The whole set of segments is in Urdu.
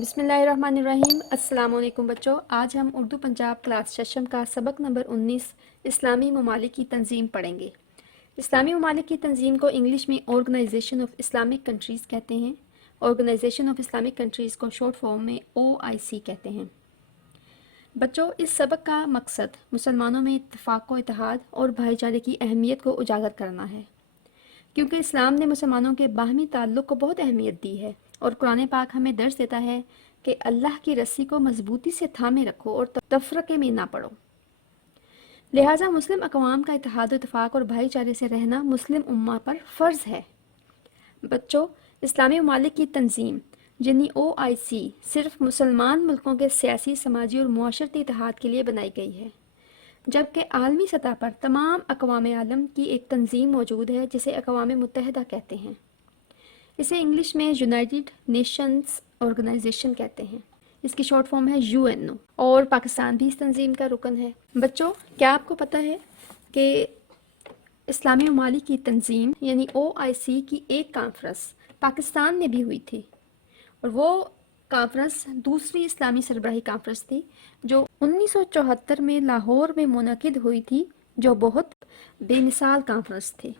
بسم اللہ الرحمن الرحیم۔ السلام علیکم بچوں، آج ہم اردو پنجاب کلاس ششم کا سبق نمبر 19 اسلامی ممالک کی تنظیم پڑھیں گے۔ اسلامی ممالک کی تنظیم کو انگلش میں آرگنائزیشن آف اسلامک کنٹریز کہتے ہیں۔ آرگنائزیشن آف اسلامک کنٹریز کو شارٹ فارم میں OIC کہتے ہیں۔ بچوں، اس سبق کا مقصد مسلمانوں میں اتفاق و اتحاد اور بھائی چارے کی اہمیت کو اجاگر کرنا ہے، کیونکہ اسلام نے مسلمانوں کے باہمی تعلق کو بہت اہمیت دی ہے، اور قرآن پاک ہمیں درس دیتا ہے کہ اللہ کی رسی کو مضبوطی سے تھامے رکھو اور تفرقے میں نہ پڑو۔ لہٰذا مسلم اقوام کا اتحاد و اتفاق اور بھائی چارے سے رہنا مسلم امہ پر فرض ہے۔ بچوں، اسلامی ممالک کی تنظیم یعنی OIC صرف مسلمان ملکوں کے سیاسی، سماجی اور معاشرتی اتحاد کے لیے بنائی گئی ہے، جبکہ عالمی سطح پر تمام اقوام عالم کی ایک تنظیم موجود ہے جسے اقوام متحدہ کہتے ہیں۔ اسے انگلش میں یونائٹڈ نیشنز آرگنائزیشن کہتے ہیں۔ اس کی شارٹ فارم ہے UNO، اور پاکستان بھی اس تنظیم کا رکن ہے۔ بچوں، کیا آپ کو پتہ ہے کہ اسلامی ممالک کی تنظیم یعنی OIC کی ایک کانفرنس پاکستان میں بھی ہوئی تھی، اور وہ کانفرنس دوسری اسلامی سربراہی کانفرنس تھی جو 1974 میں لاہور میں منعقد ہوئی تھی، جو بہت بے مثال کانفرنس تھی۔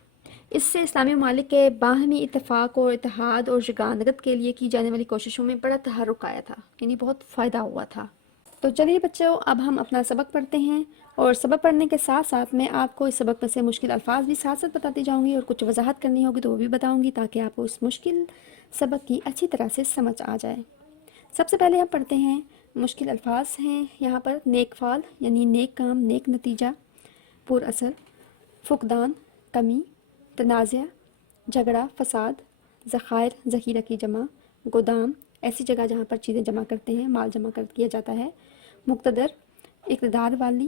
اس سے اسلامی ممالک کے باہمی اتفاق اور اتحاد اور یگانگت کے لیے کی جانے والی کوششوں میں بڑا تحرک آیا تھا، یعنی بہت فائدہ ہوا تھا۔ تو چلیے بچوں، اب ہم اپنا سبق پڑھتے ہیں، اور سبق پڑھنے کے ساتھ ساتھ میں آپ کو اس سبق میں سے مشکل الفاظ بھی ساتھ ساتھ بتاتی جاؤں گی، اور کچھ وضاحت کرنی ہوگی تو وہ بھی بتاؤں گی، تاکہ آپ کو اس مشکل سبق کی اچھی طرح سے سمجھ آ جائے۔ سب سے پہلے ہم پڑھتے ہیں، مشکل الفاظ ہیں یہاں پر: نیک فعل یعنی نیک کام، نیک نتیجہ، پر اثر، فقدان، کمی، تنازع، جھگڑا، فساد، ذخائر، ذخیرہ کی جمع، گودام، ایسی جگہ جہاں پر چیزیں جمع کرتے ہیں، مال جمع کیا جاتا ہے، مقتدر، اقتدار والی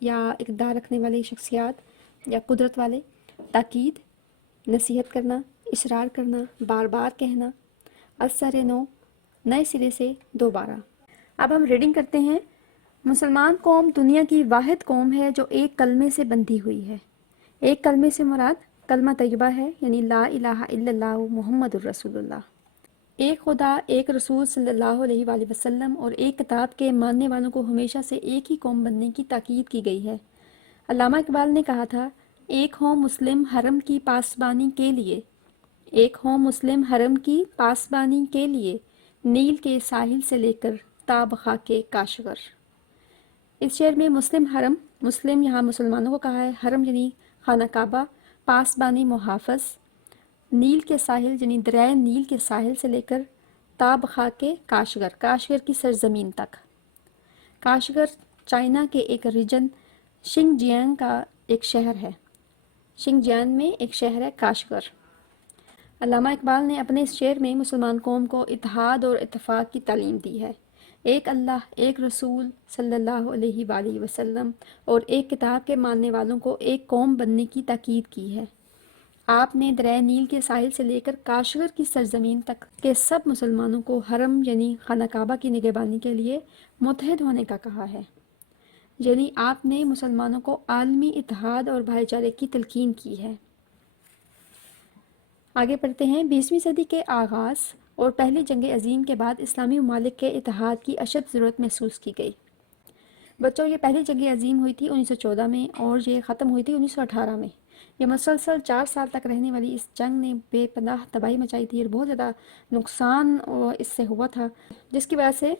یا اقتدار رکھنے والی شخصیات یا قدرت والے، تاکید، نصیحت کرنا، اصرار کرنا، بار بار کہنا، اثر نو، نئے سرے سے دوبارہ۔ اب ہم ریڈنگ کرتے ہیں۔ مسلمان قوم دنیا کی واحد قوم ہے جو ایک کلمے سے بندھی ہوئی ہے۔ ایک کلمے سے مراد کلمہ طیبہ ہے، یعنی لا الہ الا اللہ محمد الرسول اللہ۔ ایک خدا، ایک رسول صلی اللہ علیہ وآلہ وسلم اور ایک کتاب کے ماننے والوں کو ہمیشہ سے ایک ہی قوم بننے کی تاکید کی گئی ہے۔ علامہ اقبال نے کہا تھا، ایک ہو مسلم حرم کی پاسبانی کے لیے، ایک ہو مسلم حرم کی پاسبانی کے لیے، نیل کے ساحل سے لے کر تا بخاک کاشغر۔ اس شعر میں مسلم حرم، مسلم یہاں مسلمانوں کو کہا ہے، حرم یعنی خانہ کعبہ، پاسبانی محافظ، نیل کے ساحل یعنی دریائے نیل کے ساحل سے لے کر تا بخاک کاشغر، کاشغر کی سرزمین تک۔ کاشغر چائنا کے ایک ریجن شنگ جیانگ کا ایک شہر ہے۔ شنگ جیانگ میں ایک شہر ہے کاشغر۔ علامہ اقبال نے اپنے اس شعر میں مسلمان قوم کو اتحاد اور اتفاق کی تعلیم دی ہے۔ ایک اللہ، ایک رسول صلی اللہ علیہ وآلہ وسلم اور ایک کتاب کے ماننے والوں کو ایک قوم بننے کی تاکید کی ہے۔ آپ نے دریائے نیل کے ساحل سے لے کر کاشغر کی سرزمین تک کے سب مسلمانوں کو حرم یعنی خانہ کعبہ کی نگہبانی کے لیے متحد ہونے کا کہا ہے، یعنی آپ نے مسلمانوں کو عالمی اتحاد اور بھائی چارے کی تلقین کی ہے۔ آگے پڑھتے ہیں۔ 20ویں صدی کے آغاز اور پہلی جنگ عظیم کے بعد اسلامی ممالک کے اتحاد کی اشد ضرورت محسوس کی گئی۔ بچوں، یہ پہلی جنگ عظیم ہوئی تھی 1914 میں، اور یہ ختم ہوئی تھی 1918 میں۔ یہ مسلسل 4 سال تک رہنے والی اس جنگ نے بے پناہ تباہی مچائی تھی، اور بہت زیادہ نقصان اس سے ہوا تھا، جس کی وجہ سے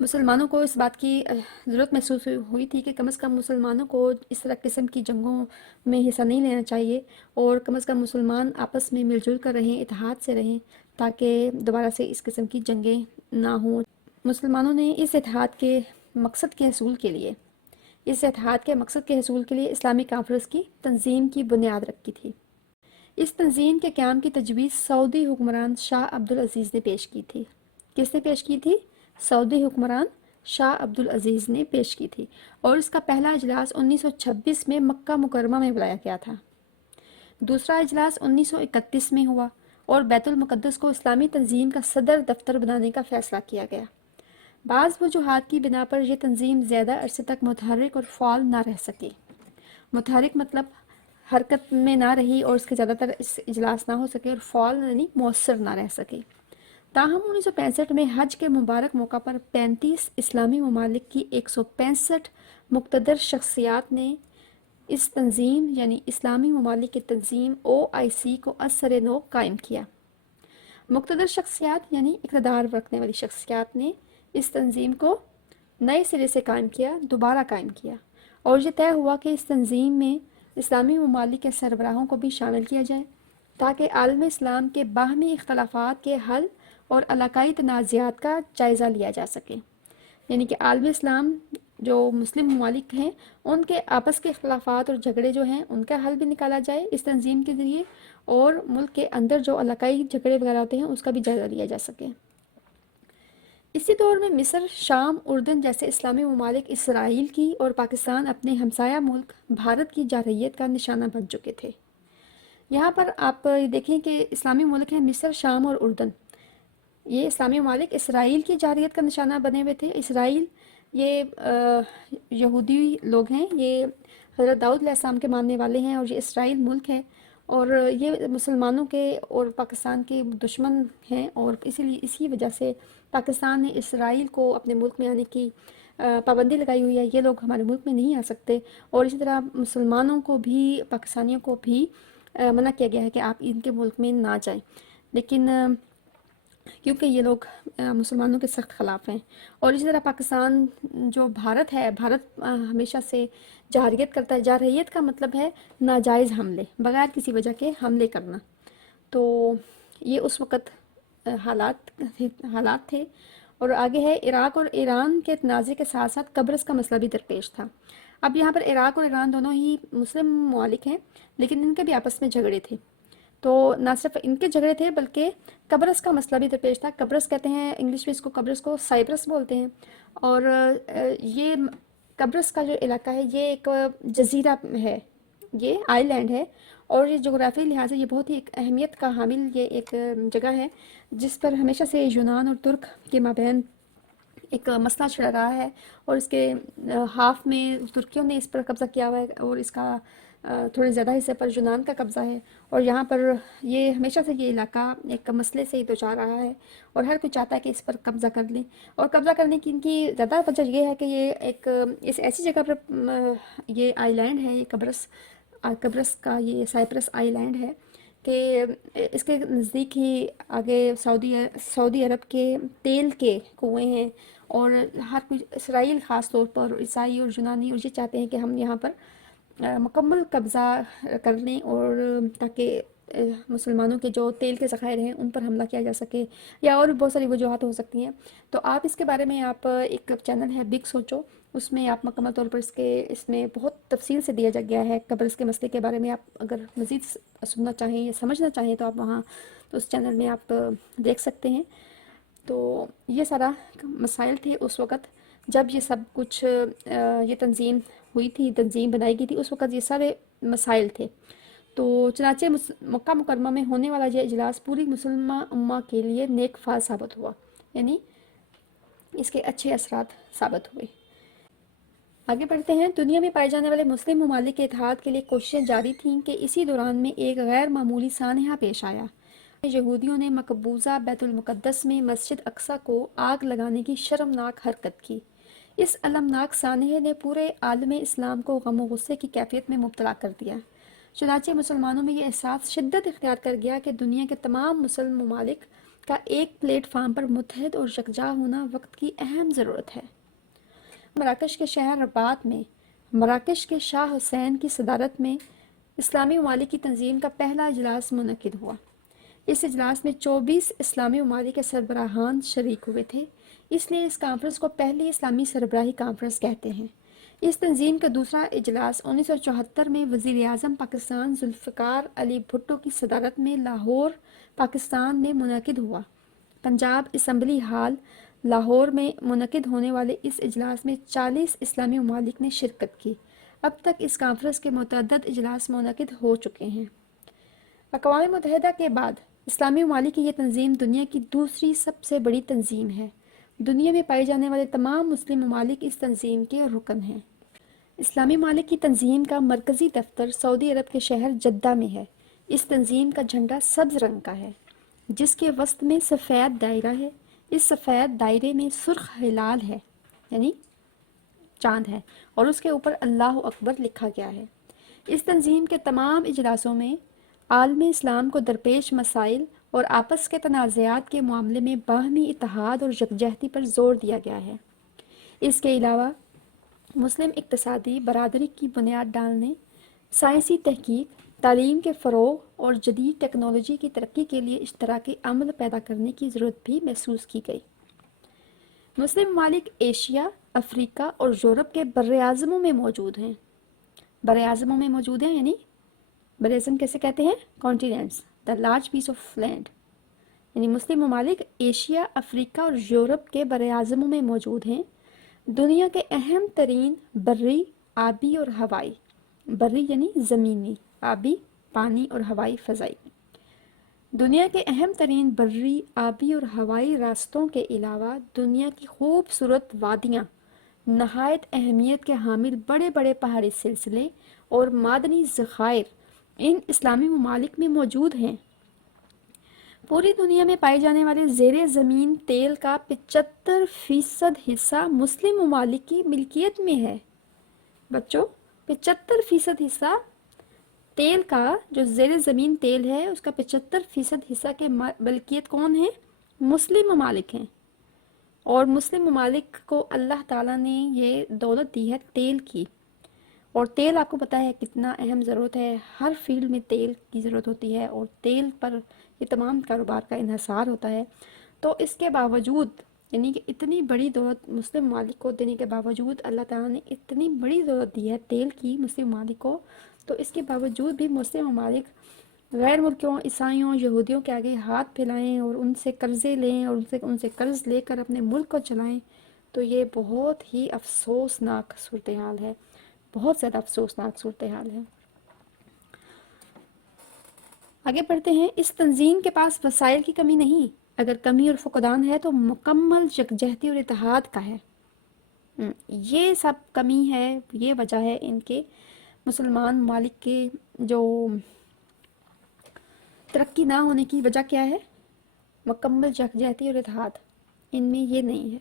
مسلمانوں کو اس بات کی ضرورت محسوس ہوئی تھی کہ کم از کم مسلمانوں کو اس طرح قسم کی جنگوں میں حصہ نہیں لینا چاہیے، اور کم از کم مسلمان آپس میں مل جل کر رہیں، اتحاد سے رہیں، تاکہ دوبارہ سے اس قسم کی جنگیں نہ ہوں۔ مسلمانوں نے اس اتحاد کے مقصد کے حصول کے لیے اسلامی کانفرنس کی تنظیم کی بنیاد رکھی تھی۔ اس تنظیم کے قیام کی تجویز سعودی حکمران شاہ عبدالعزیز نے پیش کی تھی۔ کس نے پیش کی تھی؟ سعودی حکمران شاہ عبدالعزیز نے پیش کی تھی، اور اس کا پہلا اجلاس 1926 میں مکہ مکرمہ میں بلایا گیا تھا۔ دوسرا اجلاس 1931 میں ہوا، اور بیت المقدس کو اسلامی تنظیم کا صدر دفتر بنانے کا فیصلہ کیا گیا۔ بعض وجوہات کی بنا پر یہ تنظیم زیادہ عرصے تک متحرک اور فعال نہ رہ سکی۔ متحرک مطلب حرکت میں نہ رہی، اور اس کے زیادہ تر اجلاس نہ ہو سکے، اور فعال یعنی مؤثر نہ رہ سکے۔ تاہم 1965 میں حج کے مبارک موقع پر 35 اسلامی ممالک کی 165 مقتدر شخصیات نے اس تنظیم یعنی اسلامی ممالک کی تنظیم OIC کو اثر نو قائم کیا۔ مقتدر شخصیات یعنی اقتدار رکھنے والی شخصیات نے اس تنظیم کو نئے سرے سے قائم کیا، دوبارہ قائم کیا، اور یہ طے ہوا کہ اس تنظیم میں اسلامی ممالک کے سربراہوں کو بھی شامل کیا جائے تاکہ عالم اسلام کے باہمی اختلافات کے حل اور علاقائی تنازعات کا جائزہ لیا جا سکے۔ یعنی کہ عالم اسلام جو مسلم ممالک ہیں ان کے آپس کے اختلافات اور جھگڑے جو ہیں ان کا حل بھی نکالا جائے اس تنظیم کے ذریعے، اور ملک کے اندر جو علاقائی جھگڑے وغیرہ ہوتے ہیں اس کا بھی جائزہ لیا جا سکے۔ اسی دور میں مصر، شام، اردن جیسے اسلامی ممالک اسرائیل کی اور پاکستان اپنے ہمسایہ ملک بھارت کی جارحیت کا نشانہ بن چکے تھے۔ یہاں پر آپ دیکھیں کہ اسلامی ملک ہیں مصر، شام اور اردن، یہ اسلامی ممالک اسرائیل کی جارحیت کا نشانہ بنے ہوئے تھے۔ اسرائیل یہ یہودی لوگ ہیں، یہ حضرت داؤد علیہ السلام کے ماننے والے ہیں، اور یہ اسرائیل ملک ہے اور یہ مسلمانوں کے اور پاکستان کے دشمن ہیں، اور اسی وجہ سے پاکستان نے اسرائیل کو اپنے ملک میں آنے کی پابندی لگائی ہوئی ہے، یہ لوگ ہمارے ملک میں نہیں آ سکتے، اور اسی طرح مسلمانوں کو بھی، پاکستانیوں کو بھی منع کیا گیا ہے کہ آپ ان کے ملک میں نہ جائیں، لیکن کیونکہ یہ لوگ مسلمانوں کے سخت خلاف ہیں۔ اور اسی طرح پاکستان جو بھارت ہے، بھارت ہمیشہ سے جارحیت کرتا ہے۔ جارحیت کا مطلب ہے ناجائز حملے، بغیر کسی وجہ کے حملے کرنا۔ تو یہ اس وقت حالات تھے۔ اور آگے ہے عراق اور ایران کے تنازع کے ساتھ ساتھ قبرص کا مسئلہ بھی درپیش تھا۔ اب یہاں پر عراق اور ایران دونوں ہی مسلم ممالک ہیں، لیکن ان کے بھی آپس میں جھگڑے تھے۔ تو نہ صرف ان کے جھگڑے تھے بلکہ قبرص کا مسئلہ بھی درپیش تھا۔ قبرص کہتے ہیں انگلش میں اس کو، قبرص کو سائپرس بولتے ہیں، اور یہ قبرص کا جو علاقہ ہے یہ ایک جزیرہ ہے، یہ آئی لینڈ ہے، اور یہ جغرافی لحاظ سے یہ بہت ہی ایک اہمیت کا حامل یہ ایک جگہ ہے جس پر ہمیشہ سے یونان اور ترک کے مابین ایک مسئلہ چھڑا رہا ہے، اور اس کے ہاف میں ترکیوں نے اس پر قبضہ کیا ہوا ہے، اور اس کا تھوڑے زیادہ حصے پر یونان کا قبضہ ہے، اور یہاں پر یہ ہمیشہ سے یہ علاقہ ایک مسئلے سے دوچار رہا ہے، اور ہر کوئی چاہتا ہے کہ اس پر قبضہ کر لیں۔ اور قبضہ کرنے کی ان کی زیادہ وجہ یہ ہے کہ یہ ایک ایسی جگہ پر یہ آئی لینڈ ہے، یہ قبرص کا یہ سائپرس آئی لینڈ ہے کہ اس کے نزدیک ہی آگے سعودی عرب کے تیل کے کنویں ہیں، اور ہر کوئی اسرائیل خاص طور پر عیسائی اور یونانی اور یہ چاہتے ہیں کہ ہم یہاں پر مکمل قبضہ کر لیں، اور تاکہ مسلمانوں کے جو تیل کے ذخائر ہیں ان پر حملہ کیا جا سکے، یا اور بھی بہت ساری وجوہات ہو سکتی ہیں۔ تو آپ اس کے بارے میں آپ ایک چینل ہے بگ سوچو، اس میں آپ مکمل طور پر اس میں بہت تفصیل سے دیا گیا ہے قبرص کے مسئلے کے بارے میں۔ آپ اگر مزید سننا چاہیں یا سمجھنا چاہیں تو آپ وہاں اس چینل میں آپ دیکھ سکتے ہیں۔ تو یہ سارا مسائل تھے اس وقت جب یہ سب کچھ یہ تنظیم ہوئی تھی، تنظیم بنائی گئی تھی، اس وقت یہ سارے مسائل تھے۔ تو چنانچہ مکہ مکرمہ میں ہونے والا یہ اجلاس پوری مسلمہ امہ کے لیے نیک فال ثابت ہوا، یعنی اس کے اچھے اثرات ثابت ہوئے۔ آگے بڑھتے ہیں۔ دنیا میں پائے جانے والے مسلم ممالک کے اتحاد کے لیے کوششیں جاری تھیں کہ اسی دوران میں ایک غیر معمولی سانحہ پیش آیا۔ یہودیوں نے مقبوضہ بیت المقدس میں مسجد اقصیٰ کو آگ لگانے کی شرمناک حرکت کی۔ اس المناک سانحے نے پورے عالم اسلام کو غم و غصے کی کیفیت میں مبتلا کر دیا۔ چنانچہ مسلمانوں میں یہ احساس شدت اختیار کر گیا کہ دنیا کے تمام مسلم ممالک کا ایک پلیٹ فارم پر متحد اور یکجا ہونا وقت کی اہم ضرورت ہے۔ مراکش کے شہر رباط میں مراکش کے شاہ حسین کی صدارت میں اسلامی ممالک کی تنظیم کا پہلا اجلاس منعقد ہوا۔ اس اجلاس میں 24 اسلامی ممالک کے سربراہان شریک ہوئے تھے، اس لیے اس کانفرنس کو پہلی اسلامی سربراہی کانفرنس کہتے ہیں۔ اس تنظیم کا دوسرا اجلاس 1974 میں وزیر اعظم پاکستان ذوالفقار علی بھٹو کی صدارت میں لاہور، پاکستان میں منعقد ہوا۔ پنجاب اسمبلی ہال، لاہور میں منعقد ہونے والے اس اجلاس میں 40 اسلامی ممالک نے شرکت کی۔ اب تک اس کانفرنس کے متعدد اجلاس منعقد ہو چکے ہیں۔ اقوام متحدہ کے بعد اسلامی ممالک کی یہ تنظیم دنیا کی دوسری سب سے بڑی تنظیم ہے۔ دنیا میں پائے جانے والے تمام مسلم ممالک اس تنظیم کے رکن ہیں۔ اسلامی ممالک کی تنظیم کا مرکزی دفتر سعودی عرب کے شہر جدہ میں ہے۔ اس تنظیم کا جھنڈا سبز رنگ کا ہے۔ جس کے وسط میں سفید دائرہ ہے، اس سفید دائرے میں سرخ ہلال ہے یعنی چاند ہے، اور اس کے اوپر اللہ اکبر لکھا گیا ہے۔ اس تنظیم کے تمام اجلاسوں میں عالم اسلام کو درپیش مسائل اور آپس کے تنازعات کے معاملے میں باہمی اتحاد اور یکجہتی پر زور دیا گیا ہے۔ اس کے علاوہ مسلم اقتصادی برادری کی بنیاد ڈالنے، سائنسی تحقیق، تعلیم کے فروغ اور جدید ٹیکنالوجی کی ترقی کے لیے اشتراکی عمل پیدا کرنے کی ضرورت بھی محسوس کی گئی۔ مسلم ممالک ایشیا، افریقہ اور یورپ کے براعظموں میں موجود ہیں۔ براعظموں میں موجود ہیں یعنی براعظم کیسے کہتے ہیں؟ Continents, the large piece of land, یعنی مسلم ممالک ایشیا، افریقہ اور یورپ کے براعظموں میں موجود ہیں۔ دنیا کے اہم ترین بری، آبی اور ہوائی، بری یعنی زمینی، آبی پانی اور ہوائی فضائی، دنیا کے اہم ترین بری، آبی اور ہوائی راستوں کے علاوہ دنیا کی خوبصورت وادیاں، نہایت اہمیت کے حامل بڑے بڑے پہاڑی سلسلے اور معدنی ذخائر ان اسلامی ممالک میں موجود ہیں۔ پوری دنیا میں پائے جانے والے زیر زمین تیل کا 75% حصہ مسلم ممالک کی ملکیت میں ہے۔ بچوں 75% حصہ تیل کا، جو زیر زمین تیل ہے اس کا 75% حصہ کے ملکیت کون ہے؟ مسلم ممالک ہیں۔ اور مسلم ممالک کو اللہ تعالیٰ نے یہ دولت دی ہے تیل کی، اور تیل آپ کو پتہ ہے کتنا اہم ضرورت ہے، ہر فیلڈ میں تیل کی ضرورت ہوتی ہے اور تیل پر یہ تمام کاروبار کا انحصار ہوتا ہے۔ تو اس کے باوجود یعنی کہ اتنی بڑی دولت مسلم ممالک کو دینے کے باوجود، اللہ تعالیٰ نے اتنی بڑی دولت دی ہے تیل کی مسلم ممالک کو، تو اس کے باوجود بھی مسلم ممالک غیر ملکیوں، عیسائیوں، یہودیوں کے آگے ہاتھ پھیلائیں اور ان سے قرضے لیں اور ان سے قرض لے کر اپنے ملک کو چلائیں، تو یہ بہت ہی افسوسناک صورتحال ہے، بہت زیادہ افسوسناک صورتحال ہے۔ آگے بڑھتے ہیں۔ اس تنظیم کے پاس وسائل کی کمی نہیں، اگر کمی اور فقدان ہے تو مکمل یکجہتی اور اتحاد کا ہے۔ یہ سب کمی ہے، یہ وجہ ہے ان کے مسلمان ممالک کے جو ترقی نہ ہونے کی وجہ کیا ہے؟ مکمل یکجہتی اور اتحاد، ان میں یہ نہیں ہے۔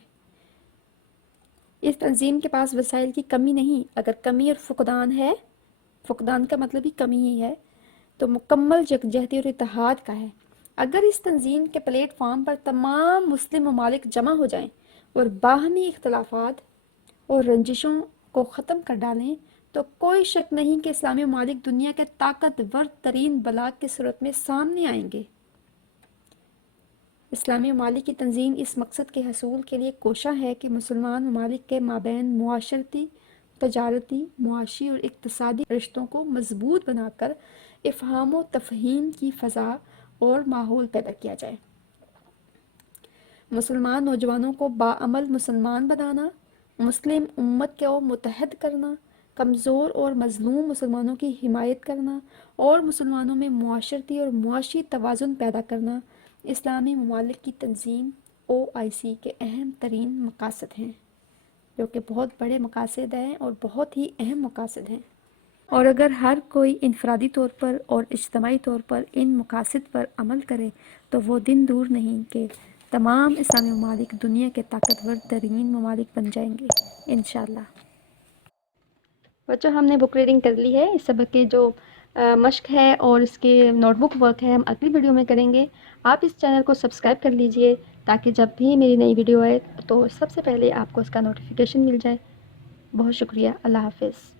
اس تنظیم کے پاس وسائل کی کمی نہیں، اگر کمی اور فقدان ہے، فقدان کا مطلب ہی کمی ہی ہے، تو مکمل یکجہتی اور اتحاد کا ہے۔ اگر اس تنظیم کے پلیٹ فارم پر تمام مسلم ممالک جمع ہو جائیں اور باہمی اختلافات اور رنجشوں کو ختم کر ڈالیں تو کوئی شک نہیں کہ اسلامی ممالک دنیا کے طاقتور ترین بلاک کی صورت میں سامنے آئیں گے۔ اسلامی ممالک کی تنظیم اس مقصد کے حصول کے لیے کوشاں ہے کہ مسلمان ممالک کے مابین معاشرتی، تجارتی، معاشی اور اقتصادی رشتوں کو مضبوط بنا کر افہام و تفہیم کی فضا اور ماحول پیدا کیا جائے۔ مسلمان نوجوانوں کو باعمل مسلمان بنانا، مسلم امت کو متحد کرنا، کمزور اور مظلوم مسلمانوں کی حمایت کرنا اور مسلمانوں میں معاشرتی اور معاشی توازن پیدا کرنا اسلامی ممالک کی تنظیم OIC کے اہم ترین مقاصد ہیں، جو کہ بہت بڑے مقاصد ہیں اور بہت ہی اہم مقاصد ہیں۔ اور اگر ہر کوئی انفرادی طور پر اور اجتماعی طور پر ان مقاصد پر عمل کرے تو وہ دن دور نہیں کہ تمام اسلامی ممالک دنیا کے طاقتور ترین ممالک بن جائیں گے انشاءاللہ۔ بچوں ہم نے بک ریڈنگ کر لی ہے، اس سبق کے جو مشق ہے اور اس کے نوٹ بک ورک ہے ہم اگلی ویڈیو میں کریں گے۔ آپ اس چینل کو سبسکرائب کر لیجئے تاکہ جب بھی میری نئی ویڈیو آئے تو سب سے پہلے آپ کو اس کا نوٹیفیکیشن مل جائے۔ بہت شکریہ، اللہ حافظ۔